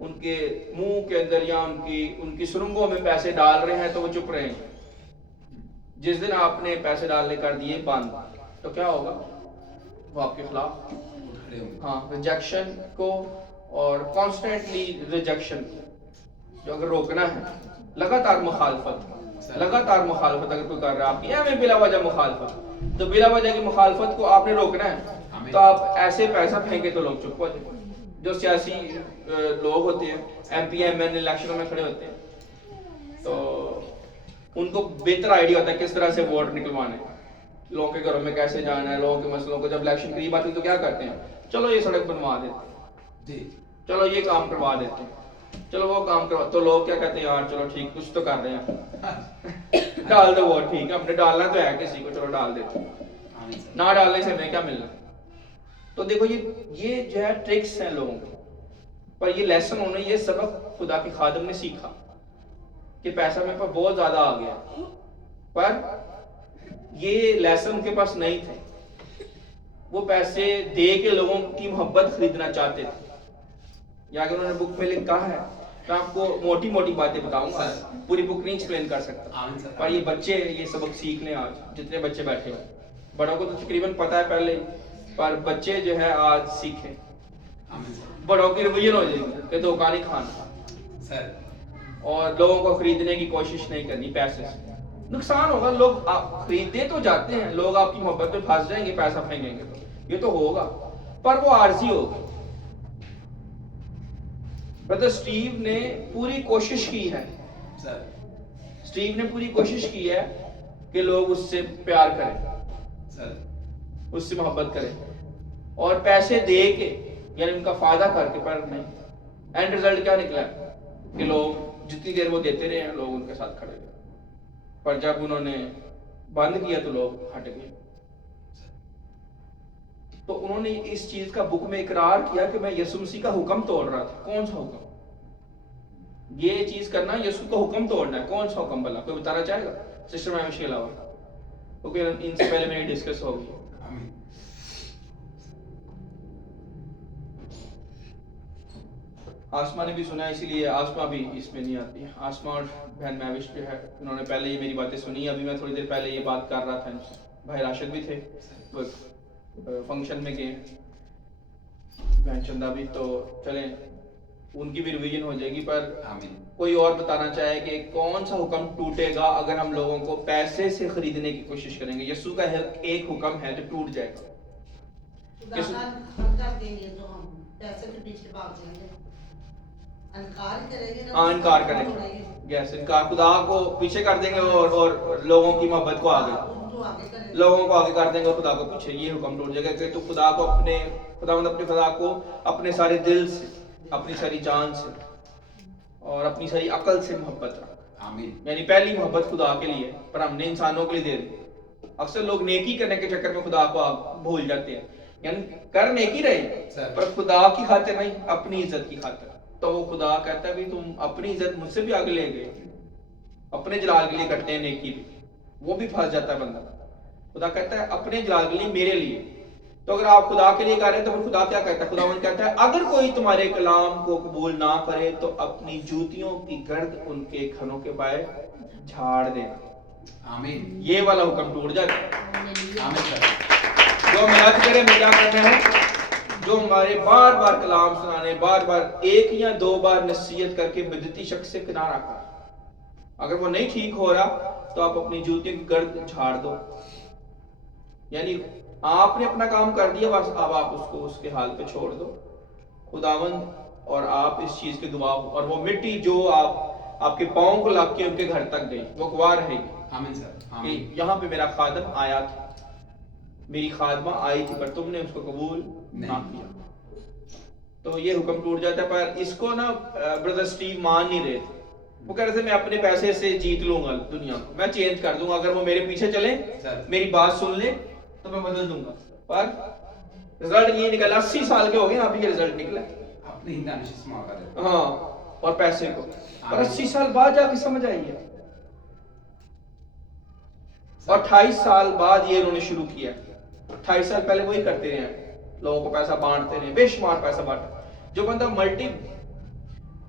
ان کے منہ کے اندر یا ان کی سرنگوں میں پیسے ڈال رہے ہیں تو وہ چپ رہے ہیں. جس دن آپ نے پیسے ڈالنے کر دیے بند تو کیا ہوگا؟ وہ آپ کے خلاف ہاں ریجیکشن کو اور کانسٹنٹلی ریجیکشن جو اگر روکنا ہے لگاتار مخالفت اگر کوئی کر رہا ہے آپ کی ہمیں بلا وجہ مخالفت تو بلا وجہ کی مخالفت کو آپ نے روکنا ہے تو آپ ایسے پیسہ پھینکے تو لوگ چپ ہو جائیں. جو سیاسی لوگ ہوتے ہیں ایم پی ایم این الیکشنوں میں کھڑے ہوتے ہیں تو ان کو بہتر آئیڈیا ہوتا ہے کس طرح سے ووٹ نکلوانے لوگوں کے گھروں میں کیسے جانا ہے. لوگوں کے مسئلوں کو جب الیکشن قریب آتی ہے تو کیا کرتے ہیں؟ چلو یہ سڑک بنوا دیتے ہیں, چلو یہ کام کروا دیتے ہیں, چلو وہ کام کروا. تو لوگ کیا کہتے ہیں؟ یار چلو ٹھیک کچھ تو کر رہے ہیں ڈال دو ووٹ, ٹھیک ہے ہم نے ڈالنا تو ہے کسی کو, چلو ڈال دیتے ہیں. نہ ڈالنے سے ہمیں کیا ملنا. تو دیکھو یہ جو ہے ٹرکس ہیں لوگوں کے, پر یہ لیسن ہونا, یہ سبق خدا کے خادم نے سیکھا کہ پیسہ میرے پاس بہت زیادہ آ گیا, پر یہ لیسن ان کے پاس نہیں تھے. وہ پیسے دے کے لوگوں کی محبت خریدنا چاہتے تھے. یا کہ انہوں نے بک میں لکھا ہے, میں آپ کو موٹی موٹی باتیں بتاؤں گا, پوری بک نہیں ایکسپلین کر سکتا, پر یہ بچے یہ سبق سیکھ لیں آج جتنے بچے بیٹھے ہیں. بڑوں کو تو تقریباً پتہ ہے پہلے, پر بچے جو ہے آج سیکھیں. بڑوں کی رویہ ہو جائے گی کہ دھوکہ نہیں کھانا اور لوگوں کو خریدنے کی کوشش نہیں کرنی. پیسے سے نقصان ہوگا, لوگ خریدتے تو جاتے ہیں, لوگ آپ کی محبت میں پھنس جائیں گے پیسہ پھینکیں گے تو یہ تو ہوگا, پر وہ عارضی ہوگا. بردر سٹیو نے پوری کوشش کی ہے, سٹیو نے پوری کوشش کی ہے کہ لوگ اس سے پیار کریں, اس سے محبت کریں, اور پیسے دے کے یعنی ان کا فائدہ کر کے, پر نہیں. اینڈ رزلٹ کیا نکلا کہ لوگ جتنی دیر وہ دیتے رہے ہیں لوگ ان کے ساتھ کھڑے گئے, پر جب انہوں نے بند کیا تو لوگ ہٹ گئے. تو انہوں نے اس چیز کا بک میں اقرار کیا کہ میں یسوع مسیح کا حکم توڑ رہا تھا. کون سا حکم؟ یہ چیز کرنا, یسوع کا حکم توڑنا ہے. کون سا حکم بلا؟ کوئی بتانا چاہے گا؟ سسٹر مہوش کے علاوہ, کیونکہ ان سے پہلے میری ڈسکس ہوگی. آسما نے بھی سنا ہے, اسی لیے آسما بھی اس میں نہیں آتی. آسما اور بہن مہوش جو ہے انہوں نے پہلے یہ میری باتیں سنی. ابھی میں تھوڑی دیر پہلے یہ بات کر رہا تھا ان سے. بھائی راشد بھی تھے, فنکشن میں گئے, بہن چندہ بھی. تو چلیں ان کی بھی ریویژن ہو جائے گی. پر کوئی اور بتانا چاہے کہ کون سا حکم ٹوٹے گا اگر ہم لوگوں کو پیسے سے خریدنے کی کوشش کریں گے؟ یسوع کا ایک حکم ہے جو ٹوٹ جائے گا. انکار کریں گے, یس انکار, خدا کو پیچھے کر دیں گے اور لوگوں کی محبت کو آگے, لوگوں کو آگے کر دیں گے, خدا کو پیچھے. یہ حکم ٹوٹ جائے گا کہ تو خدا کو اپنے خدا کو اپنے سارے دل سے, اپنی ساری جان سے اور اپنی ساری عقل سے محبت رکھ. یعنی پہلی محبت خدا کے لیے, پر ہم نے انسانوں کے لیے دے دی. اکثر لوگ نیکی کرنے کے چکر میں خدا کو بھول جاتے ہیں, یعنی کر نیکی رہے پر خدا کی خاطر نہیں, اپنی عزت کی خاطر. تو وہ خدا کہتا ہے بھی تم اپنی عزت مجھ سے بھی آگے لے گئے, اپنے جلال کے لیے کرتے ہیں نیکی بھی, وہ بھی پھنس جاتا ہے بندہ. خدا کہتا ہے اپنے جلال کے لیے, میرے لیے. تو اگر آپ خدا کے لیے کر رہے ہیں تو پھر خدا کیا کہتا ہے؟ خدا کہتا ہے اگر کوئی تمہارے کلام کو قبول نہ کرے تو اپنی جوتیوں کی گرد ان کے کھنوں کے بائے جھاڑ دینا. آمین. یہ والا حکم ٹوٹ جاتا ہے. جو محنت کرے میں کیا کرنا ہے, جو ہمارے بار بار کلام سنانے, بار بار ایک یا دو بار نصیحت کر کے بدعتی شخص سے کنارہ کر, اگر وہ نہیں ٹھیک ہو رہا تو آپ اپنی جوتی کی گرد جھاڑ دو. یعنی آپ نے اپنا کام کر دیا, بس اب آپ اس کو اس کے حال پہ چھوڑ دو. خداوند اور آپ اس چیز کے گواہ ہو, اور وہ مٹی جو آپ کے پاؤں کو لگ کے ان کے گھر تک گئی وہ گواہ رہے گی. آمین سر. کہ یہاں پہ میرا خادم آیا تھا, میری خادمہ آئی تھی, پر تم نے اس کو قبول نہ کیا. تو یہ حکم ٹوٹ جاتا ہے. پر اس کو نا بردر سٹیو مان نہیں رہے تھے. وہ کہہ رہے تھے میں اپنے پیسے سے جیت لوں گا دنیا کو, میں چینج کر دوں گا, اگر وہ میرے پیچھے چلیں میری بات سن لیں تو میں بدل دوں گا. پر رزلٹ یہ نکلا, 80 سال کے ہو گئے اب یہ رزلٹ نکلا. ہاں, اور پیسے کو, اور 80 سال بعد جا کے سمجھ آئی ہے. اور 28 سال بعد یہ انہوں نے شروع کیا. 28 سال پہلے وہی کرتے رہے ہیں, لوگوں کو پیسہ بانٹتے رہے, بے شمار پیسہ بانٹا. جو بندہ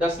10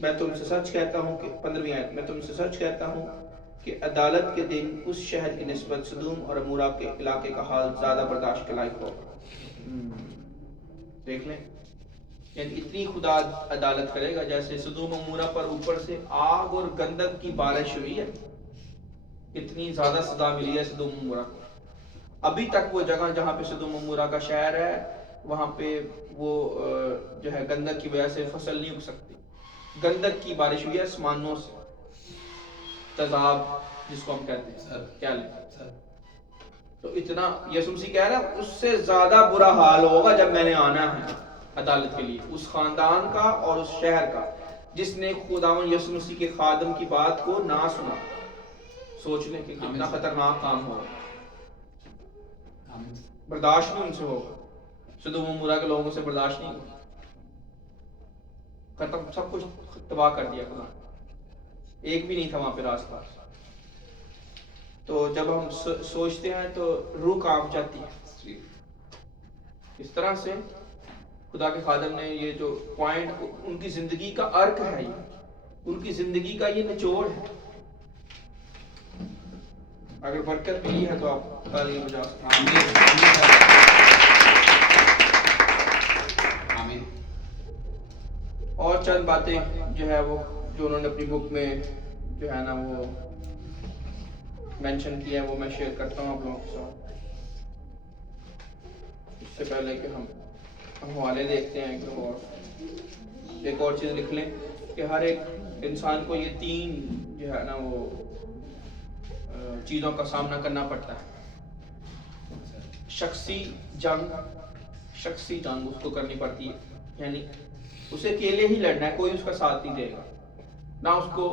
میں تم سے سچ کہتا ہوں کہ 15ویں آیت میں تم سے سچ کہتا ہوں کہ عدالت کے دن اس شہر کی نسبت سدوم اور عمورہ کے علاقے کا حال زیادہ برداشت کے لائق ہوگا. دیکھ لیں یعنی اتنی خدا عدالت کرے گا جیسے سدوم عمورہ پر اوپر سے آگ اور گندک کی بارش ہوئی ہے, اتنی زیادہ سزا ملی ہے سدوم عمورہ کو. ابھی تک وہ جگہ جہاں پہ سدوم عمورہ کا شہر ہے وہاں پہ وہ جو ہے گندک کی وجہ سے فصل نہیں اگ سکتی. گندک کی بارش ہوئی ہے آسمانوں سے, تذاب جس کو ہم کہتے ہیں کیا لیں. تو اتنا یسوع مسیح کہہ رہا ہے اس سے زیادہ برا حال ہوگا جب میں نے آنا ہے عدالت کے لیے, اس خاندان کا اور اس شہر کا جس نے خداوند یسوع مسیح کے خادم کی بات کو نہ سنا. سوچ لیں کہ کتنا خطرناک کام ہوگا. برداشت نہیں ان سے ہوگا, سدوم عمورہ کے لوگوں سے برداشت نہیں ہوگا. ختم, سب کچھ تباہ کر دیا خدا, ایک بھی نہیں تھا وہاں پہ راس پاس. تو جب ہم سوچتے ہیں تو روح کانپ جاتی ہے. اس طرح سے خدا کے خادم نے یہ جو پوائنٹ ان کی زندگی کا ارک ہے, یہ ان کی زندگی کا یہ نچوڑ ہے. اگر برکت ملی ہے تو آپ تعلیم بجا سکتے ہیں. اور چند باتیں جو ہے وہ جو انہوں نے اپنی بک میں جو ہے نا وہ مینشن کیا ہے وہ میں شیئر کرتا ہوں آپ لوگوں کے ساتھ. اس سے پہلے کہ ہم حوالے دیکھتے ہیں کہ ایک اور چیز لکھ لیں کہ ہر ایک انسان کو یہ 3 جو ہے نا وہ چیزوں کا سامنا کرنا پڑتا ہے. شخصی جنگ اس کو کرنی پڑتی ہے, یعنی اسے اکیلے ہی لڑنا ہے, کوئی اس کا ساتھ نہیں دے گا. نہ اس کو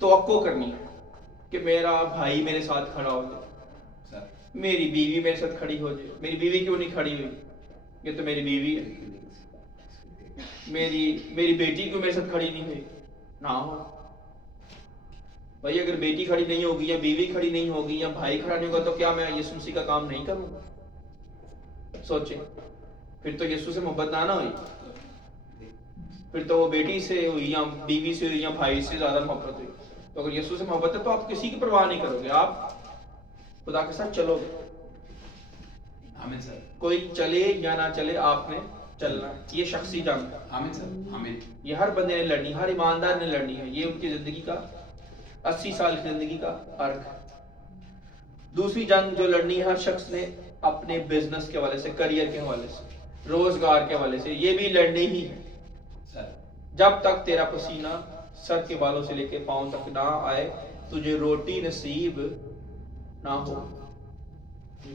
توقع کرنی ہے کہ میرا بھائی میرے ساتھ کھڑا ہو جائے, میری بیوی میرے ساتھ کھڑی ہو جائے. میری بیوی کیوں نہیں کھڑی ہوئی, یہ تو میری بیوی ہے. میری بیٹی کیوں میرے ساتھ کھڑی نہیں ہوئی, نہ ہو بھائی. اگر بیٹی کھڑی نہیں ہوگی یا بیوی کھڑی نہیں ہوگی یا بھائی کھڑا نہیں ہوگا تو کیا میں یسوع مسیح کا کام نہیں کروں گا؟ سوچیں, پھر تو یسوع سے محبت نہ ہوئی, پھر تو وہ بیٹی سے ہوئی یا بیوی سے ہوئی یا بھائی سے زیادہ محبت ہوئی. تو اگر یسوع سے محبت ہے تو آپ کسی کی پرواہ نہیں کرو گے, آپ خدا کے ساتھ چلو گے. آمین سر. کوئی چلے یا نہ چلے آپ نے چلنا ہے. یہ شخصی جنگ ہے. آمین سر. آمین. یہ ہر بندے نے لڑنی, ہر ایماندار نے لڑنی ہے. یہ ان کی زندگی کا 80 سال کی زندگی کا ارک ہے. دوسری جنگ جو لڑنی ہے ہر شخص نے اپنے بزنس کے حوالے سے, کریئر کے حوالے سے, روزگار کے حوالے سے, یہ بھی لڑنی ہی ہے. جب تک تیرا پسینہ سر کے بالوں سے لے کے پاؤں تک نہ آئے تجھے روٹی نصیب نہ ہو.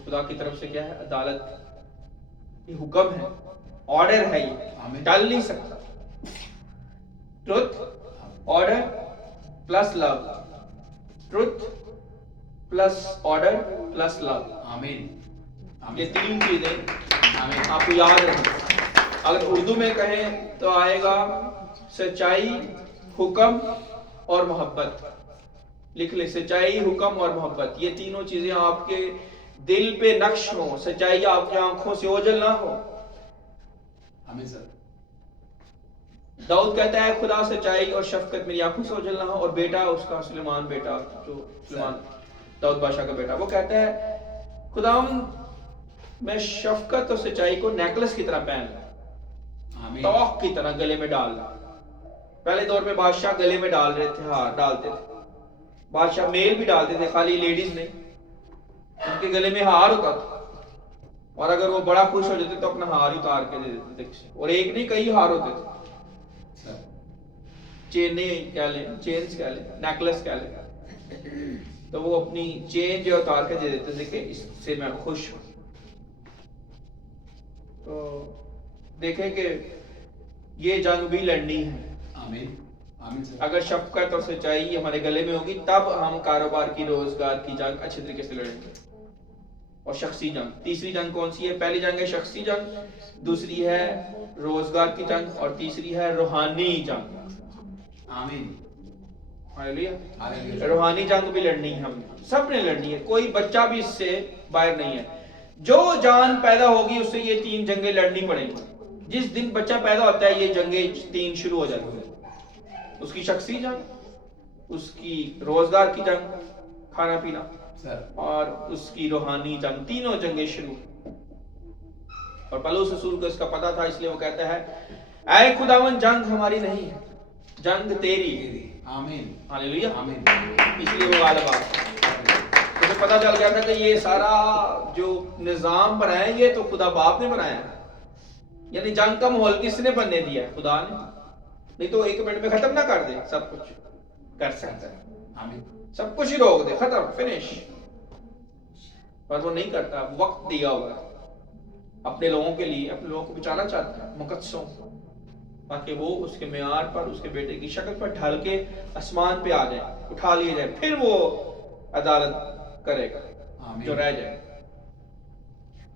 خدا کی طرف سے کیا ہے؟ عدالت, یہ حکم ہے, آرڈر ہے, یہ ٹل نہیں سکتا. ٹروتھ, آرڈر پلس لو, ٹروتھ پلس آرڈر پلس لو. آمین. یہ 3 چیزیں آپ کو یاد رکھیں. اگر اردو میں کہیں تو آئے گا سچائی, حکم اور محبت. لکھ لیں, سچائی, حکم اور محبت. یہ تینوں چیزیں آپ کے دل پہ نقش ہوں. سچائی آپ کی آنکھوں سے اوجھل نہ ہو. آمین سر. داؤد کہتا ہے خدا سچائی اور شفقت میری آنکھوں سے اوجھل نہ ہو. اور بیٹا اس کا سلیمان, بیٹا جو سلیمان داؤد بادشاہ کا بیٹا, وہ کہتا ہے خداوند میں شفقت اور سچائی کو نیکلس کی طرح پہن لوں, توق کی طرح گلے میں ڈال لوں. پہلے دور میں بادشاہ گلے میں ڈال رہے تھے, ہار ڈالتے تھے. بادشاہ میل بھی ڈالتے تھے, خالی لیڈیز نہیں. ان کے گلے میں ہار ہوتا تھا, اور اگر وہ بڑا خوش ہو جاتے تو اپنا ہار ہی اتار کے دے دیتے تھے. اور ایک نہیں کئی ہار ہوتے تھے. چینیں کہہ لیں, چینز کہہ لیں, نیکلس کہہ لیں, تو وہ اپنی چین جو اتار کے دے دیتے تھے کہ اس سے میں خوش ہوں. تو دیکھیں کہ یہ جنگ بھی لڑنی ہے. آمین. اگر شفقت اور سچائی ہمارے گلے میں ہوگی تب ہم کاروبار کی, روزگار کی جنگ اچھے طریقے سے لڑیں گے. اور شخصی جنگ, تیسری جنگ کون سی ہے؟ پہلی جنگ ہے شخصی جنگ, دوسری ہے روزگار کی جنگ, اور تیسری ہے روحانی جنگ. آمین. روحانی جنگ بھی لڑنی ہے, ہم سب نے لڑنی ہے. کوئی بچہ بھی اس سے باہر نہیں ہے. جو جان پیدا ہوگی اس سے یہ 3 جنگیں لڑنی پڑیں گی. جس دن بچہ پیدا ہوتا ہے یہ جنگیں 3 شروع ہو جاتی ہیں. اس کی شخصی جنگ, اس کی روزگار کی جنگ, کھانا پینا, سر اور اس کی روحانی جنگ, تینوں جنگیں شروع. اور پولس رسول کو اس کا پتا تھا, اس لیے وہ کہتا ہے اے خداوند جنگ ہماری نہیں ہے, جنگ تیری ہے. آمین ہاللیلویا. آمین اس لیے وہ غالب آ گیا. مجھے پتا چل گیا تھا کہ یہ سارا جو نظام بنایا یہ تو خدا باپ نے بنایا ہے. یعنی جنگ کا ماحول کس نے بننے دیا ہے؟ خدا نے. نہیں تو 1 منٹ میں ختم نہ کر دے, سب کچھ کر سکتا ہے, آمین سب کچھ ہی روک دے, ختم, فنش. پر وہ نہیں کرتا, وقت دیا ہوا ہے اپنے لوگوں کے لیے, اپنے لوگوں کو بچانا چاہتا ہے مقدسوں, تاکہ وہ اس کے معیار پر, اس کے بیٹے کی شکل پر ڈھل کے آسمان پہ آ جائے, اٹھا لیے جائے, پھر وہ عدالت کرے گا جو رہ جائے.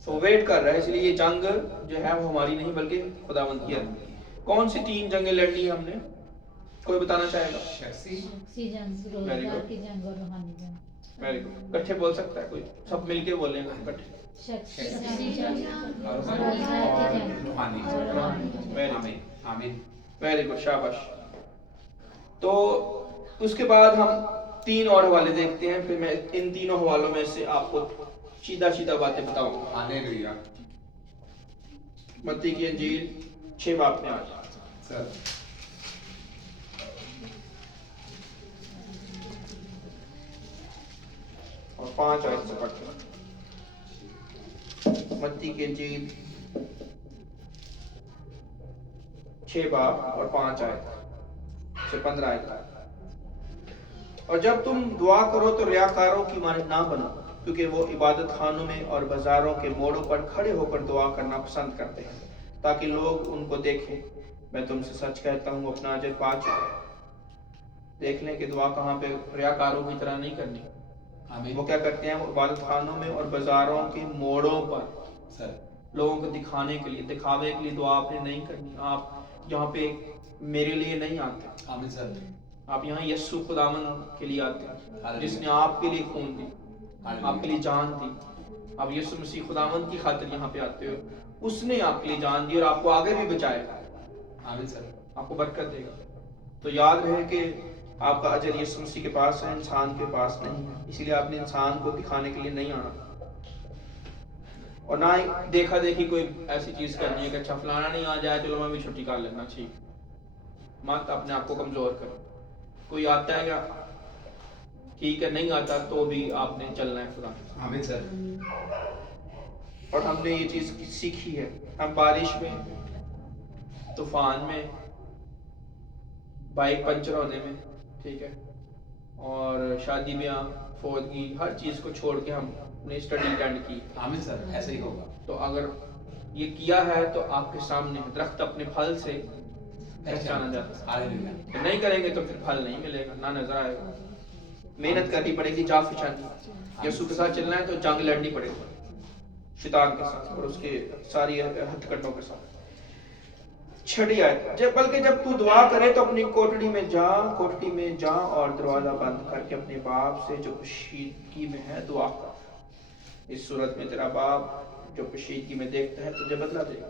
تو ویٹ کر رہا ہے. اس لیے یہ جنگ جو ہے وہ ہماری نہیں بلکہ خداوند کی ہے. کون سی 3 جنگیں لڑنی ہیں ہم نے؟ کوئی بتانا چاہے گا؟ شخصی جنگ, روزگار کی جنگ اور روحانی جنگ. Very good. اکٹھے بول سکتا ہے کوئی؟ سب مل کے بولیں گے اکٹھے. شخصی جنگ, اور روزگار کی جنگ روحانی اور روحانی جنگ. آمین آمین ویری گڈ, شاباش. تو اس کے بعد ہم 3 اور حوالے دیکھتے ہیں, پھر میں ان تینوں حوالوں میں سے آپ کو سیدھا باتیں بتاؤں گا. ہاللیلویا. متی کی انجیل 6 باب میں آج سر اور 5 آیت سے پڑھتے ہیں. متی کی انجیل 6 باب اور 5 آیت سے 15 آیت. اور جب تم دعا کرو تو ریاکاروں کی مانند نہ بنو, کیونکہ وہ عبادت خانوں میں اور بازاروں کے موڑوں پر کھڑے ہو کر دعا کرنا پسند کرتے ہیں تاکہ لوگ ان کو دیکھیں. میں تم سے سچ کہتا ہوں اپنا اجر پا چکے. دیکھ لیں کہ دعا کہاں پہ, ریاکاروں کی طرح نہیں کرنی. آمین. وہ کیا کرتے ہیں؟ وہ عبادت خانوں میں اور بازاروں کے موڑوں پر سر لوگوں کو دکھانے کے لیے, دکھاوے کے لیے دعا آپ نے نہیں کرنی. آپ یہاں پہ میرے لیے نہیں آتے, آمین سر آپ یہاں یسوع خداوند کے لیے آتے ہیں جس نے آپ کے لیے خون دی, آپ کے لیے جان دی. آپ یسوع مسیح خداوند کی خاطر یہاں پہ آتے ہو. اس نے آپ کے لیے جان دی اور آپ کو آگے بھی بچائے گا, آمین سر آپ کو برکت دے گا. تو یاد رہے کہ آپ کا اجر یسوع مسیح کے پاس ہے, انسان کے پاس نہیں ہے. اسی لیے آپ نے انسان کو دکھانے کے لیے نہیں آنا, اور نہ ہی دیکھا دیکھی کوئی ایسی چیز کرنی ہے کہ اچھا فلانا نہیں آ جائے چلو میں بھی چھٹی کر لینا. ٹھیک, مت اپنے آپ کو کمزور کرو. کوئی آتا ہے یا ٹھیک ہے, نہیں آتا تو بھی آپ نے چلنا ہے خدا. آمین سر اور ہم نے یہ چیز سیکھی ہے. ہم بارش میں, طوفان میں, بائک پنچر ہونے میں, ٹھیک ہے, اور شادی بیاہ, فوتگی, ہر چیز کو چھوڑ کے ہم نے اسٹڈی اٹینڈ کی. آمین سر ایسے ہی ہوگا. تو اگر یہ کیا ہے تو آپ کے سامنے درخت اپنے پھل سے پہچانا جاتا ہے. ہاللیلویا. نہیں کریں گے تو پھر پھل نہیں ملے گا, نہ نظر آئے گا. محنت کرنی پڑے گی, جا فچانی. یسوع کے ساتھ چلنا ہے تو جنگ لڑنی پڑے گی شیطان کے ساتھ اور اس کے ساری ہتھ کنڈوں کے ساتھ. 6 آیت, بلکہ جب تو دعا کرے تو اپنی کوٹڑی میں جا اور دروازہ بند کر کے اپنے باپ سے جو پوشیدگی میں ہے دعا کر. اس صورت میں تیرا باپ جو پوشیدگی میں دیکھتا ہے تجھے بدلہ دے گا.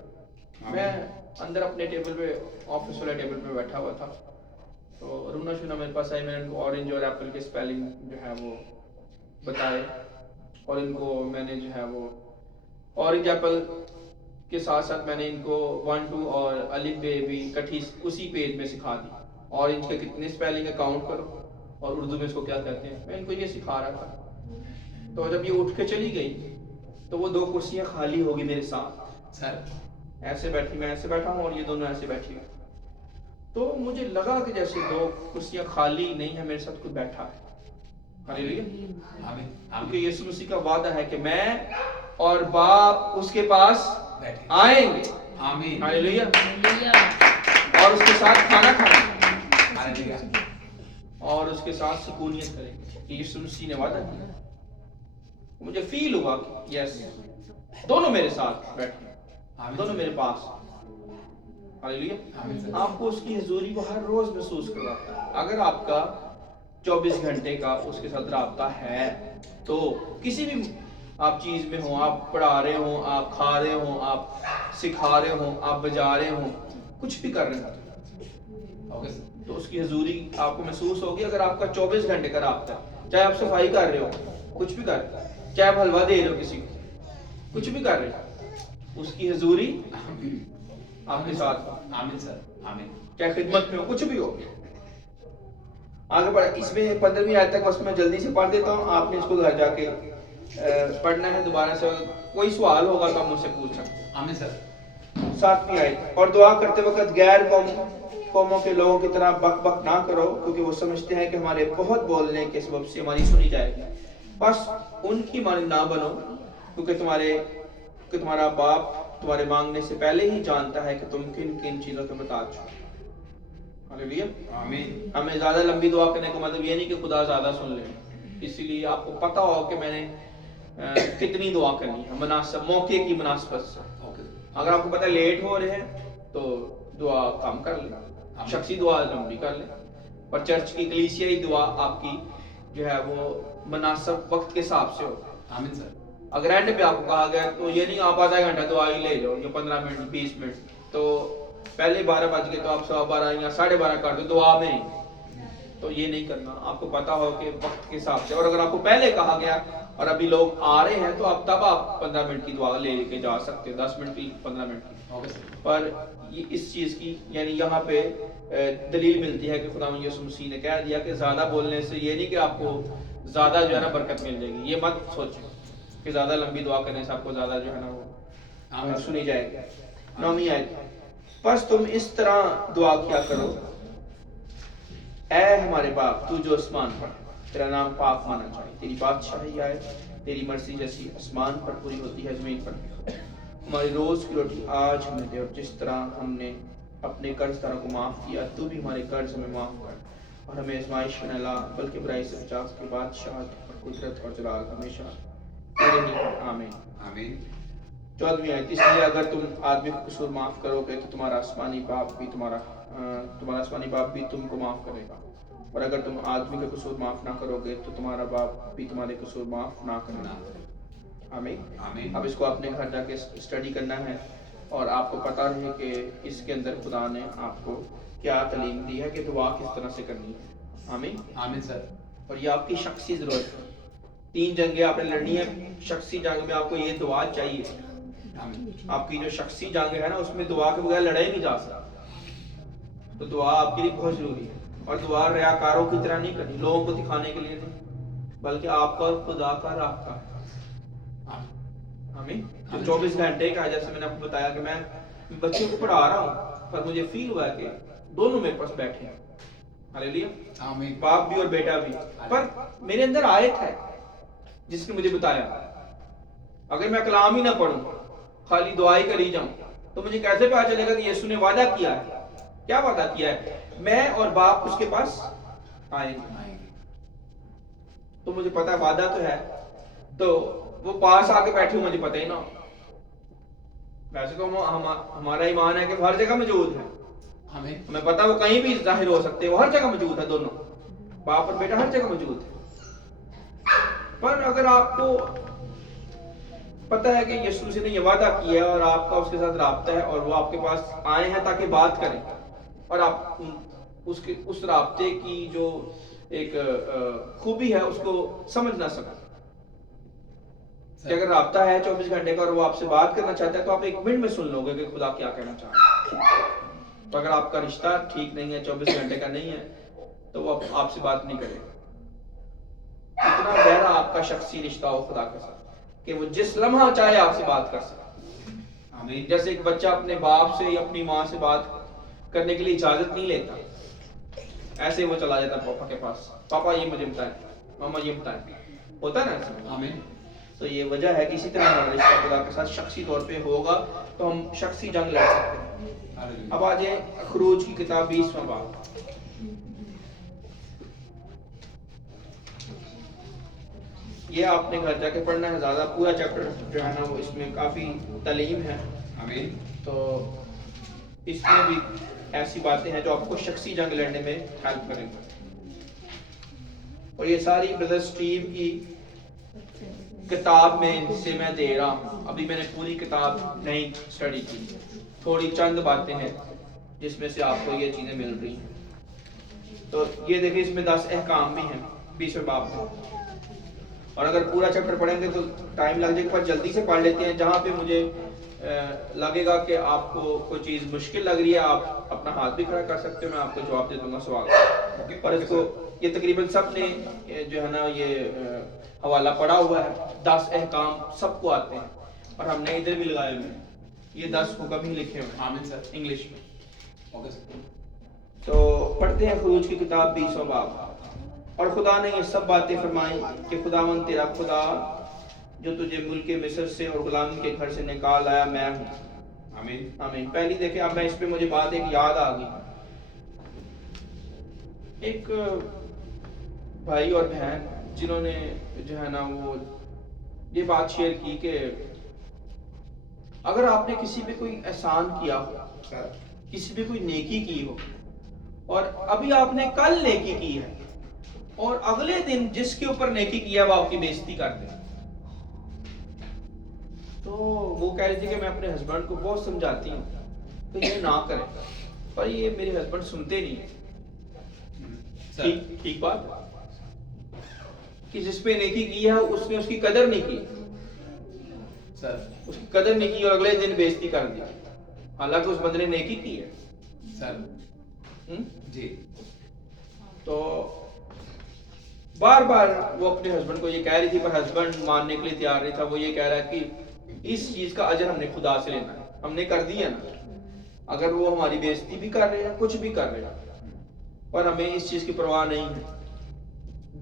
میں اندر اپنے ٹیبل پہ, آفس والے ٹیبل پہ بیٹھا ہوا تھا, تو رونا شونا میرے پاس آئی. میں نے ان کو اورنج اور ایپل کے اسپیلنگ جو ہے وہ بتائے, اور ان کو میں نے جو ہے وہ اورنج ایپل کے ساتھ ساتھ میں نے ان کو 1 2 اور الف بے بھی کٹھی اسی پیج میں سکھا دی. اورنج کے کتنے اسپیلنگ ہے کاؤنٹ کرو, اور اردو میں اس کو کیا کہتے ہیں, میں ان کو یہ سکھا رہا تھا. تو جب یہ اٹھ کے چلی گئی تو وہ 2 کرسیاں خالی ہوگی میرے ساتھ. سر ایسے بیٹھی, میں ایسے بیٹھا ہوں اور یہ دونوں ایسے بیٹھی ہوئی. تو مجھے لگا کہ جیسے 2 کرسیاں خالی نہیں ہیں, میرے ساتھ کوئی بیٹھا ہے. ہاللیلویا. آمین کیونکہ یسوع مسیح کا وعدہ ہے کہ میں اور باپ اس کے پاس آئیں گے. آمین ہاللیلویا. اور اس کے ساتھ کھانا کھائیں گے ہاللیلویا. اور اس کے ساتھ سکونیت کریں گے. یہ یسوع مسیح نے وعدہ کیا. مجھے فیل ہوا کہ یس, دونوں میرے ساتھ بیٹھے, دونوں میرے پاس. ہاللیلویا. آپ کو اس کی حضوری کو ہر روز محسوس کرواتا ہے. اگر آپ کا 24 گھنٹے کا اس کے ساتھ رابطہ ہے تو کسی بھی آپ چیز میں ہوں, آپ پڑھا رہے ہوں, آپ کھا رہے ہوں, آپ سکھا رہے ہوں, آپ بجا رہے ہوں, کچھ بھی کر رہے ہوں, تو اس کی حضوری آپ کو محسوس ہوگی. اگر آپ کا 24 گھنٹے کا رابطہ ہے, چاہے آپ صفائی کر رہے ہو, کچھ بھی کر رہے ہو, چاہے آپ حلوہ دے رہے ہو کسی کو, کچھ بھی کر رہے ہو, اس کی حضوری آپ کے ساتھ ہو. آمین سر, آمین. چاہے خدمت میں ہو, کچھ بھی ہو. آگے بڑھ, اس میں 15ویں آیت تک بس میں جلدی سے پڑھ دیتا ہوں, آپ نے اس کو گھر جا کے پڑھنا ہے دوبارہ سے. کوئی سوال ہوگا تو آپ مجھ سے پوچھ سکتے ہیں. آمین سر. 7ویں آیت, اور دعا کرتے وقت غیر قوموں کے لوگوں کی طرح بک بک نہ کرو, کیونکہ وہ سمجھتے ہیں کہ ہمارے بہت بولنے کے سبب سے ہماری سنی جائے گی. بس ان کی مانند نہ بنو, کیونکہ تمہارا باپ تمہارے مانگنے سے پہلے ہی جانتا ہے کہ تم کن کن چیزوں کے محتاج ہو. ہالیلویا. آمین. ہمیں زیادہ لمبی دعا کرنے کا مطلب یہ نہیں کہ خدا زیادہ سن لے, اسی لیے آپ کو پتا ہو کہ میں نے کتنی دعا کرنی ہے مناسب موقع کی مناسبت سے. اگر آپ کو پتا لیٹ ہو رہے ہیں تو دعا کم کر لیں, شخصی دعا لمبی کر لیں, اور چرچ کی کلیسیائی دعا آپ کی جو ہے وہ مناسب وقت کے حساب سے ہو. آمین سر. اگر اینڈ پہ آپ کو کہا گیا تو یہ نہیں آپ آدھا گھنٹہ دعا ہی لے جاؤ, یا 15 منٹ 20 منٹ, تو پہلے 12 بج گئے تو آپ 12:15 یا 12:30 کر دو دعا میں نہیں, تو یہ نہیں کرنا. آپ کو پتا ہو کہ وقت کے حساب سے, اور اگر آپ کو پہلے کہا گیا اور ابھی لوگ آ رہے ہیں تو آپ تب 15 منٹ کی دعا لے کے جا سکتے, 10 منٹ کی 15 منٹ کی. پر یہ اس چیز کی یعنی یہاں پہ دلیل ملتی ہے کہ خدا یسوع مسیح نے کہہ دیا کہ زیادہ بولنے سے یہ نہیں کہ آپ کو زیادہ جو ہے نا برکت مل جائے گی. یہ مت سوچیں کہ زیادہ لمبی دعا کرنے سے آپ کو زیادہ جو ہے نا وہ سنی جائے گی. 9ویں آیت, پس تم اس طرح دعا کیا کرو, اے ہمارے باپ تو جو آسمان پر, تیرا نام پاک مانا جائے, تیری بادشاہی آئے, تیری مرضی جیسی آسمان پر پوری ہوتی ہے زمین پر. ہماری روز کی روٹی آج ہمیں دے, اور جس طرح ہم نے اپنے قرض داروں کو معاف کیا تو بھی ہمارے قرض ہمیں معاف کر, اور ہمیں آزمائش میں نہ لا بلکہ برائی سے بچا, کے بادشاہت اور قدرت اور جلال ہمیشہ تیرے ہی ہے. آمین. آمین. 14ویں آیت, اس لیے اگر تم آدمی کو قصور معاف کرو گے تو تمہارا آسمانی باپ بھی تم کو معاف کرے گا, اور اگر تم آدمی کا قصور معاف نہ کرو گے تو تمہارا باپ بھی تمہارے قصور معاف نہ کرے گا. آمین. اب اس کو اپنے گھر جا کے اسٹڈی کرنا ہے, اور آپ کو پتا رہے کہ اس کے اندر خدا نے آپ کو کیا تعلیم دی ہے کہ دعا کس طرح سے کرنی ہے. آمین. آمین سر. اور یہ آپ کی شخصی ضرورت ہے. 3 جنگیں آپ نے لڑنی ہے, شخصی جنگ میں آپ کو یہ دعا چاہیے. آپ کی جو شخصی جنگ ہے نا اس میں دعا کے بغیر لڑائی نہیں جا سکتا, تو دعا آپ کے لیے بہت ضروری ہے. اور دعا ریاکاروں کی طرح نہیں کرنی, لوگوں کو دکھانے کے لیے نہیں, بلکہ آپ کا خدا کا رابطہ ہے. آمین. جو 24 گھنٹے کا, جیسے میں نے آپ کو بتایا کہ میں بچوں کو پڑھا رہا ہوں پر مجھے فیل ہوا کہ دونوں میرے پاس بیٹھے ہیں. ہاللیلویا. آمین. باپ بھی اور بیٹا بھی, پر میرے اندر آیت ہے جس نے مجھے بتایا. اگر میں کلام ہی نہ پڑھوں, خالی دعائی کری جاؤں, تو مجھے کیسے پتا چلے گا کہ یسوع نے وعدہ کیا ہے؟ کیا وعدہ کیا ہے؟ میں اور باپ اس کے پاس آئیں گے. تو مجھے پتا وعدہ تو ہے, تو وہ پاس آ کے بیٹھے ہو مجھے پتہ ہی نہ ہو. ویسے تو ہمارا ایمان ہے کہ ہر جگہ موجود ہے, ہمیں پتا وہ کہیں بھی ظاہر ہو سکتے ہیں, وہ ہر جگہ موجود ہے, دونوں باپ اور بیٹا ہر جگہ موجود ہے. پر اگر آپ کو پتا ہے کہ یسوع مسیح نے یہ وعدہ کیا ہے اور آپ کا اس کے ساتھ رابطہ ہے, اور وہ آپ کے پاس آئے ہیں تاکہ بات کریں, اور آپ اس رابطے کی جو ایک خوبی ہے اس کو سمجھ نہ سکیں کہ اگر رابطہ ہے 24 گھنٹے کا اور وہ آپ سے بات کرنا چاہتا ہے تو آپ 1 منٹ میں سن لو گے کہ خدا کیا کہنا چاہتا ہے. تو اگر آپ کا رشتہ ٹھیک نہیں ہے, 24 گھنٹے کا نہیں ہے, تو وہ آپ سے بات نہیں کرے گا. اتنا گہرا آپ کا شخصی رشتہ ہو خدا کے ساتھ کہ وہ جس لمحہ چاہے آپ سے بات کر سکے. جیسے ایک بچہ اپنے باپ سے یا اپنی ماں سے بات کرنے کے لیے اجازت نہیں لیتا, ایسے وہ چلا جاتا پاپا کے پاس, پاپا یہ مجھے بتائیں, ماما یہ بتائیں, ہوتا ہے نا ایسا. آمین. تو یہ وجہ ہے کہ اسی طرح ہمارا رشتہ خدا کے ساتھ شخصی طور پہ ہوگا تو ہم شخصی جنگ لڑ سکتے ہیں. اب آ جائیں خروج کی کتاب 20واں باب. یہ آپ نے گھر جا کے پڑھنا ہے, زیادہ پورا چیپٹر جو ہے نا وہ اس میں کافی تعلیم ہے. آمین. تو اس میں بھی ایسی باتیں ہیں جو آپ کو شخصی جنگ لڑنے میں ہیلپ کریں گے. اور یہ ساری برادر سٹیو کی کتاب میں سے میں دے رہا ہوں. ابھی میں نے پوری کتاب نہیں اسٹڈی کی, تھوڑی چند باتیں ہیں جس میں سے آپ کو یہ چیزیں مل رہی ہیں. تو یہ دیکھیں اس میں 10 احکام بھی ہیں 20ویں باب میں، اور اگر پورا چیپٹر پڑھیں گے تو ٹائم لگ جائے گا، پر جلدی سے پڑھ لیتے ہیں. جہاں پہ مجھے لگے گا کہ آپ کو کوئی چیز مشکل لگ رہی ہے آپ اپنا ہاتھ بھی کھڑا کر سکتے ہو، میں آپ کو جواب دے دوں گا سوال. پر اس کو یہ تقریباً سب نے جو ہے نا یہ حوالہ پڑھا ہوا ہے. 10 احکام سب کو آتے ہیں اور ہم نے ادھر بھی لگائے ہوئے ہیں. یہ 10 حکم ہی لکھے ہوئے ہیں آمین سر. انگلش میں. Okay sir. تو پڑھتے ہیں خروج کی کتاب 20واں باب. اور خدا نے یہ سب باتیں فرمائیں کہ خداوند تیرا خدا جو تجھے ملک مصر سے اور غلامی کے گھر سے نکال آیا میں ہوں. آمین. آمین. پہلی دیکھیں اب میں اس پہ مجھے بات ایک یاد آ گئی. ایک بھائی اور بہن جنہوں نے جو ہے نا وہ یہ بات شیئر کی کہ اگر آپ نے کسی پہ کوئی احسان کیا ہو، سر. کسی پہ کوئی نیکی کی ہو، اور ابھی آپ نے کل نیکی کی ہے اور اگلے دن جس کے اوپر نیکی کیا وہ آپ کی بے عزتی کر دے. تو وہ کہہ رہی تھی کہ میں اپنے ہسبینڈ کو بہت سمجھاتی ہوں کہ یہ نہ کرے، پر یہ میرے ہسبینڈ سنتے نہیں ہیں. ٹھیک بات کہ جس پہ نیکی کی ہے اس نے اس کی قدر نہیں کی سر. اس کی قدر نہیں کی اور اگلے دن بے عزتی کر دی، حالانکہ اس بندے نے نیکی کی ہے. سر. جی. تو بار بار وہ اپنے ہسبینڈ کو یہ کہہ رہی تھی پر ہسبینڈ ماننے کے لیے تیار نہیں تھا. وہ یہ کہہ رہا ہے کہ اس چیز کا اجر ہم نے خدا سے لینا ہے، ہم نے کر دیا نا. اگر وہ ہماری بے عزتی بھی کر رہے ہیں کچھ بھی کر رہے ہیں پر ہمیں اس چیز کی پرواہ نہیں ہے،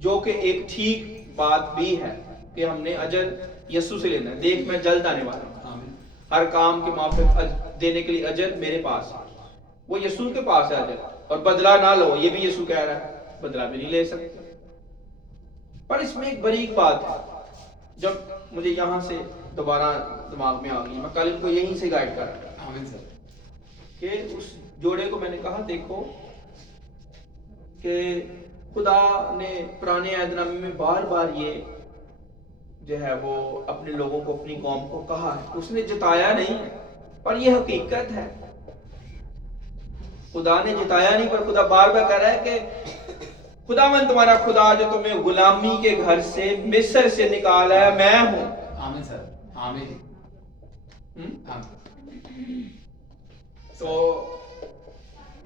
جو کہ ایک ٹھیک بات بھی ہے کہ ہم نے اجر یسوع سے لینا ہے. دیکھ میں جلد آنے والا ہوں، آمین. ہر کام کے موافق دینے کے لیے اجر میرے پاس ہے، وہ یسوع کے پاس ہے اجر. اور بدلہ نہ لو، یہ بھی یسوع کہہ رہا ہے، بدلہ بھی نہیں لے سکتے. پر اس میں ایک باریک بات ہے جب مجھے یہاں سے دوبارہ دماغ میں آ گئی، میں کل ان کو یہیں سے گائیڈ کر رہا تھا آمین سر. کہ اس جوڑے کو میں نے کہا دیکھو کہ خدا نے پرانے عہد نامے میں بار بار یہ جو ہے وہ اپنے لوگوں کو اپنی قوم کو کہا ہے، اس نے جتایا نہیں ہے پر یہ حقیقت ہے. خدا نے جتایا نہیں پر خدا بار بار کہہ رہا ہے کہ خداوند تمہارا خدا جو تمہیں غلامی کے گھر سے مصر سے نکالا ہے میں ہوں. آمین سر. آمین. تو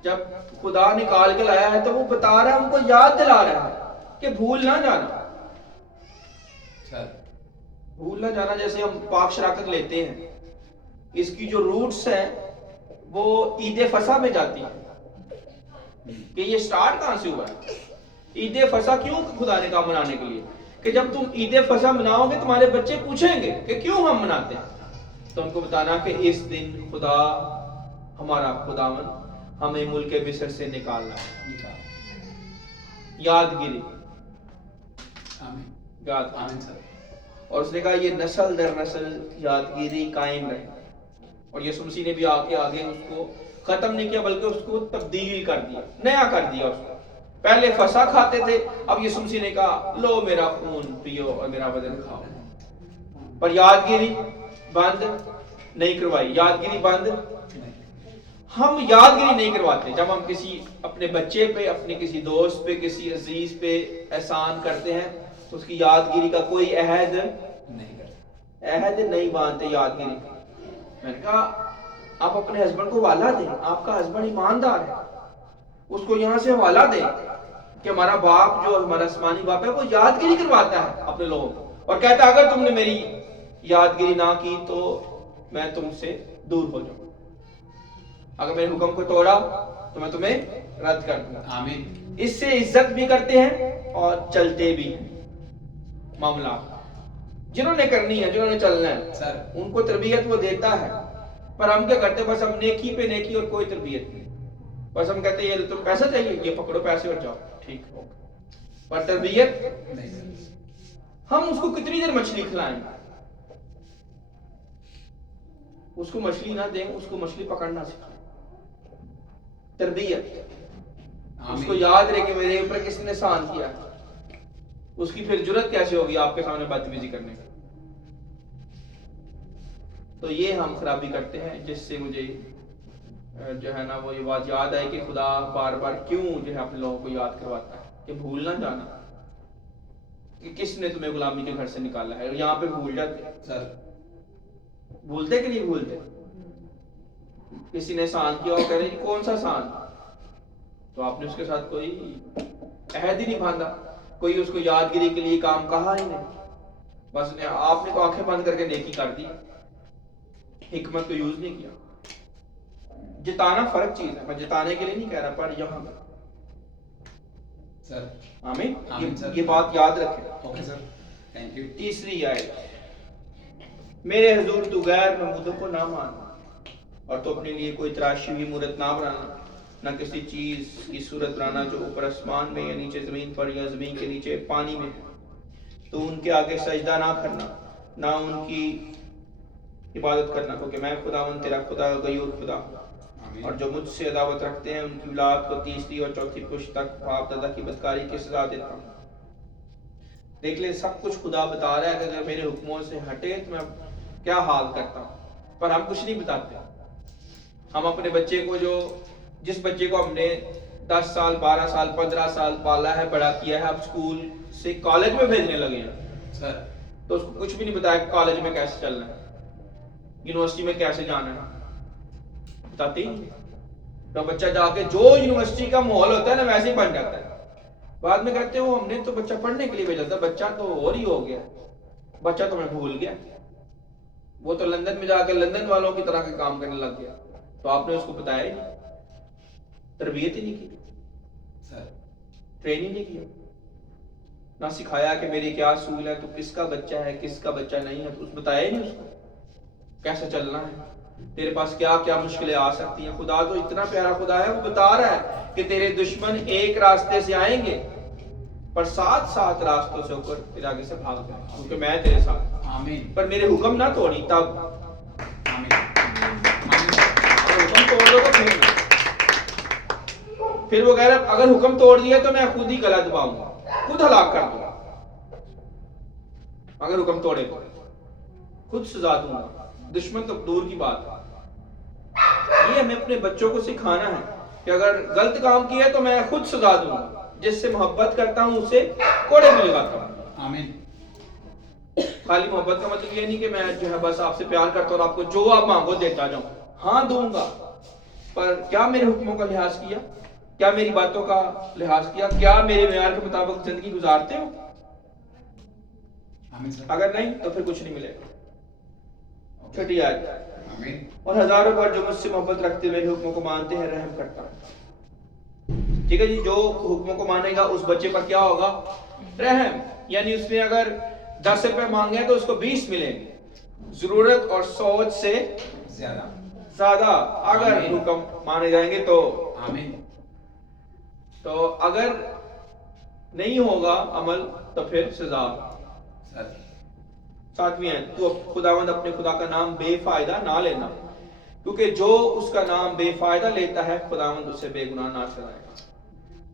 جب خدا نکال کے لایا ہے تو وہ بتا رہا ہے، ان کو یاد دلا رہا ہے کہ بھول نہ جانا. سر. بھول نہ جانا. جیسے ہم پاک شراکت لیتے ہیں، اس کی جو روٹس ہیں وہ عید فصح میں جاتی ہیں کہ یہ سٹارٹ کہاں سے ہوا ہے. عید فصح کیوں خدا نے کہا منانے کے لیے کہ جب تم عید فصح مناؤ گے تمہارے بچے پوچھیں گے کہ کیوں ہم مناتے ہیں، تو ان کو بتانا کہ اس دن خدا ہمارا خداوند ہمیں ملک مصر سے نکالنا ہے. یادگیری. آمین. یاد. آمین سر. اور اس نے کہا یہ نسل در نسل یادگیری قائم رہے. اور یسوع مسیح نے بھی آگے اس کو ختم نہیں کیا بلکہ اس کو تبدیل کر دیا، نیا کر دیا. اس کو پہلے فسا کھاتے تھے، اب یسوع مسیح نے کہا لو میرا خون پیو اور میرا بدن کھاؤ. پر یادگیری بند نہیں کروائی. یادگیری بند ہم یادگیری نہیں کرواتے. جب ہم کسی اپنے بچے پہ، اپنے کسی دوست پہ، کسی عزیز پہ احسان کرتے ہیں تو اس کی یادگیری کا کوئی عہد نہیں باندھتے. یادگیری میں نے کہا آپ اپنے ہسبینڈ کو حوالہ دیں، آپ کا ہسبینڈ ایماندار ہے، اس کو یہاں سے حوالہ دیں کہ ہمارا باپ جو ہمارا آسمانی باپ ہے وہ یادگیری کرواتا ہے اپنے لوگوں کو اور کہتا ہے اگر تم نے میری یادگیری نہ کی تو میں تم سے دور ہو جاؤں، اگر میرے حکم کو توڑا تو میں تمہیں رد کر دوں. آمین. اس سے عزت بھی کرتے ہیں اور چلتے بھی ہیں. معاملہ جنہوں نے کرنی ہے، جنہوں نے چلنا ہے سر. ان کو تربیت وہ دیتا ہے. پر ہم کیا کرتے ہیں؟ بس ہم نیکی پہ نیکی اور کوئی تربیت نہیں. بس ہم کہتے ہیں یہ تم پیسہ چاہیے، یہ پکڑو پیسے اور جاؤ، ٹھیک ہو. پر تربیت نہیں سر. ہم اس کو کتنی دیر مچھلی کھلائیں گے؟ اس کو مچھلی نہ دیں، اس کو مچھلی پکڑنا سکھائیں. تربیت اس کو یاد رہے کہ میرے اوپر کس نے احسان کیا، اس کی پھر جرت کیسے ہوگی آپ کے سامنے بدتمیزی کرنے کی. تو یہ ہم خرابی کرتے ہیں جس سے مجھے جو ہے نا وہ یہ بات یاد آئی کہ خدا بار بار کیوں جو ہے اپنے لوگوں کو یاد کرواتا ہے کہ بھول نہ جانا کہ کس نے تمہیں غلامی کے گھر سے نکالا ہے. یہاں پہ بھول جاتے ہیں. سر بھولتے کہ نہیں بھولتے؟ کسی نے احسان کیا اور کہہ رہے ہیں کون سا احسان، تو آپ نے اس کے ساتھ کوئی عہد ہی نہیں باندھا، کوئی اس کو یادگیری کے لیے کام کہا ہی نہیں، بس آپ نے تو آنکھیں بند کر کے نیکی کر دی، حکمت کو یوز نہیں کیا. جتانا فرق چیز ہے، میں جتانے کے لیے نہیں کہہ رہا، پر یہاں سر آمین آمین سر. یہ بات یاد رکھیں. Okay sir, thank you. تیسری آیت، میرے حضور تو غیر معبودوں کو نہ مان اور تو اپنے لیے کوئی تراشی ہوئی مورت نہ بنانا، نہ کسی چیز کی صورت بنانا جو اوپر آسمان میں یا نیچے زمین پر یا زمین کے نیچے پانی میں ہے. تو ان کے آگے سجدہ نہ کرنا، نہ ان کی عبادت کرنا، کیونکہ میں خداوند تیرا خدا غیور خدا ہوں، آمین. اور جو مجھ سے عداوت رکھتے ہیں ان کی اولاد کو تیسری اور چوتھی پشت تک باپ دادا کی بدکاری کی سزا دیتا ہوں. دیکھ لیں سب کچھ خدا بتا رہا ہے کہ اگر میرے حکموں سے ہٹے تو میں کیا حال کرتا ہوں، پر ہم کچھ نہیں بتاتے. ہم اپنے بچے کو جس بچے کو ہم نے 10 سال 12 سال 15 سال پالا ہے بڑا کیا ہے، اب اسکول سے کالج میں بھیجنے لگے ہیں سر تو اس کو کچھ بھی نہیں بتایا کہ کالج میں کیسے چلنا ہے، یونیورسٹی میں کیسے جانا ہے، بتاتے ہی نہیں. تو بچہ جا کے جو یونیورسٹی کا ماحول ہوتا ہے نا ویسے ہی بن جاتا ہے. بعد میں کہتے ہیں وہ ہم نے تو بچہ پڑھنے کے لیے بھیجا تھا، بچہ تو اور ہی ہو گیا، بچہ تو میں بھول گیا، وہ تو لندن میں جا کے لندن والوں کی طرح کے کام کرنے لگ گیا. تو آپ نے اس کو بتایا ہی نہیں، تربیت ہی نہیں کی، سر ٹریننگ نہیں کیا، نہ سکھایا کہ میری کیا اصول ہے، تو کس کا بچہ ہے کس کا بچہ نہیں ہے، تو اس بتایا ہی نہیں اس کو کیسے چلنا ہے، تیرے پاس کیا کیا مشکلیں آ سکتی ہیں. خدا تو اتنا پیارا خدا ہے، وہ بتا رہا ہے کہ تیرے دشمن ایک راستے سے آئیں گے پر 7 راستوں سے اوپر تیرے آگے سے بھاگ جائیں گے، کیونکہ میں تیرے ساتھ ہوں. آمین. پر میرے حکم نہ توڑی، تب آمین. آمین. اگر حکم توڑ دو تو پھر وہ کہہ رہا ہے اگر حکم توڑ دیا تو میں خود ہی گلا دباؤں گا، خود ہلاک کر دوں گا. اگر حکم توڑے تو خود سزا دوں گا، دشمن تو دور کی بات ہے. یہ ہمیں اپنے بچوں کو سکھانا ہے کہ اگر غلط کام کیا تو میں خود سزا دوں گا، جس سے محبت کرتا ہوں اسے کوڑے میں لگاتا ہوں. آمین. خالی محبت کا مطلب یہ نہیں کہ میں جو ہے بس آپ سے پیار کرتا ہوں اور آپ کو جو آپ مانگو دیتا جاؤں. ہاں دوں گا، پر کیا میرے حکموں کا لحاظ کیا، کیا میری باتوں کا لحاظ کیا، کیا میرے معیار کے مطابق زندگی گزارتے ہو؟ آمین سر. اگر نہیں تو پھر کچھ نہیں ملے گا. چھٹی آیت، آمین. اور ہزاروں بار جو مجھ سے محبت رکھتے میرے حکموں کو مانتے ہیں رحم کرتا ہوں. ٹھیک ہے جی، جو حکموں کو مانے گا اس بچے پر کیا ہوگا؟ رحم. یعنی اس نے اگر 10 روپے مانگے تو اس کو 20 ملیں گے، ضرورت اور سوچ سے زیادہ اگر حکم مانے جائیں گے تو. آمین. تو اگر نہیں ہوگا عمل تو پھر سزا. سر 7ویں ہے، تو خداوند اپنے خدا کا نام بے فائدہ نہ لینا، کیونکہ جو اس کا نام بے فائدہ لیتا ہے خداوند اسے بے گناہ نہ ٹھہرائے گا.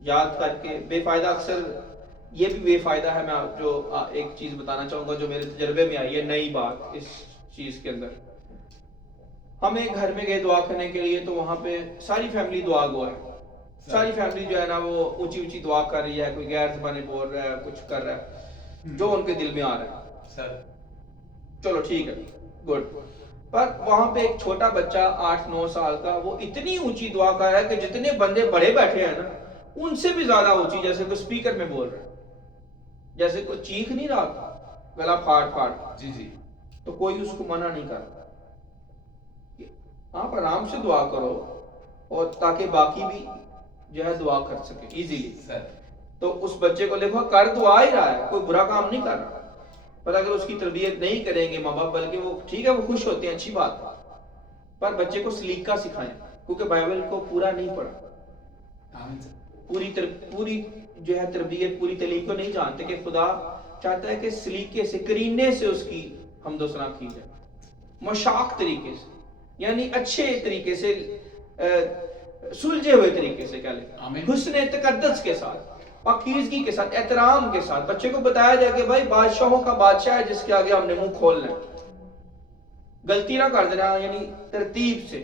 یاد کر کے بے فائدہ، اکثر یہ بھی بے فائدہ ہے. میں جو ایک چیز بتانا چاہوں گا جو میرے تجربے میں آئی ہے، نئی بات اس چیز کے اندر. ہم ایک گھر میں گئے دعا کرنے کے لیے، تو وہاں پہ ساری فیملی دعا گو ہے. ساری فیملی جو ہے نا وہ اونچی اونچی دعا کر رہی ہے، کوئی غیر زبانیں بول رہا ہے، کچھ کر رہا ہے جو ان کے دل میں آ رہا ہے. سر چلو ٹھیک ہے، گڈ. پر وہاں پہ ایک چھوٹا بچہ 8-9 سال کا، وہ اتنی اونچی دعا کر رہا ہے کہ جتنے بندے بڑے بیٹھے ہیں نا ان سے بھی زیادہ اونچی، جیسے کوئی اسپیکر میں بول رہا ہے، جیسے کوئی چیخ نہیں رہا گلا پھاڑ پھاڑ. جی جی. تو کوئی اس کو منع نہیں کر رہا. آپ آرام سے دعا کرو اور تاکہ باقی بھی جو ہے دعا کر سکے ایزیلی. سر تو اس بچے کو دیکھو کر تو آ ہی رہا ہے، کوئی برا کام نہیں کر رہا. پر اگر اس کی تربیت نہیں کریں گے ماں باپ، بلکہ وہ ٹھیک ہے وہ خوش ہوتے ہیں، اچھی بات ہے، پر بچے کو سلیقہ سکھائیں، کیونکہ بائبل کو پورا نہیں پڑھا. آمین سر. پوری جو ہے تربیت، پوری تعلیم کو نہیں جانتے کہ خدا چاہتا ہے کہ سلیقے سے، کرینے سے اس کی حمد و ثنا کی جائے، مشاق طریقے سے، یعنی اچھے طریقے سے، سلجھے ہوئے طریقے سے، کہہ لیں حسن تقدس کے ساتھ، پاکیزگی کے ساتھ، احترام کے ساتھ. بچے کو بتایا جائے کہ بھائی بادشاہوں کا بادشاہ ہے جس کے آگے ہم نے منہ کھولنا ہے، غلطی نہ کر دینا، یعنی ترتیب سے.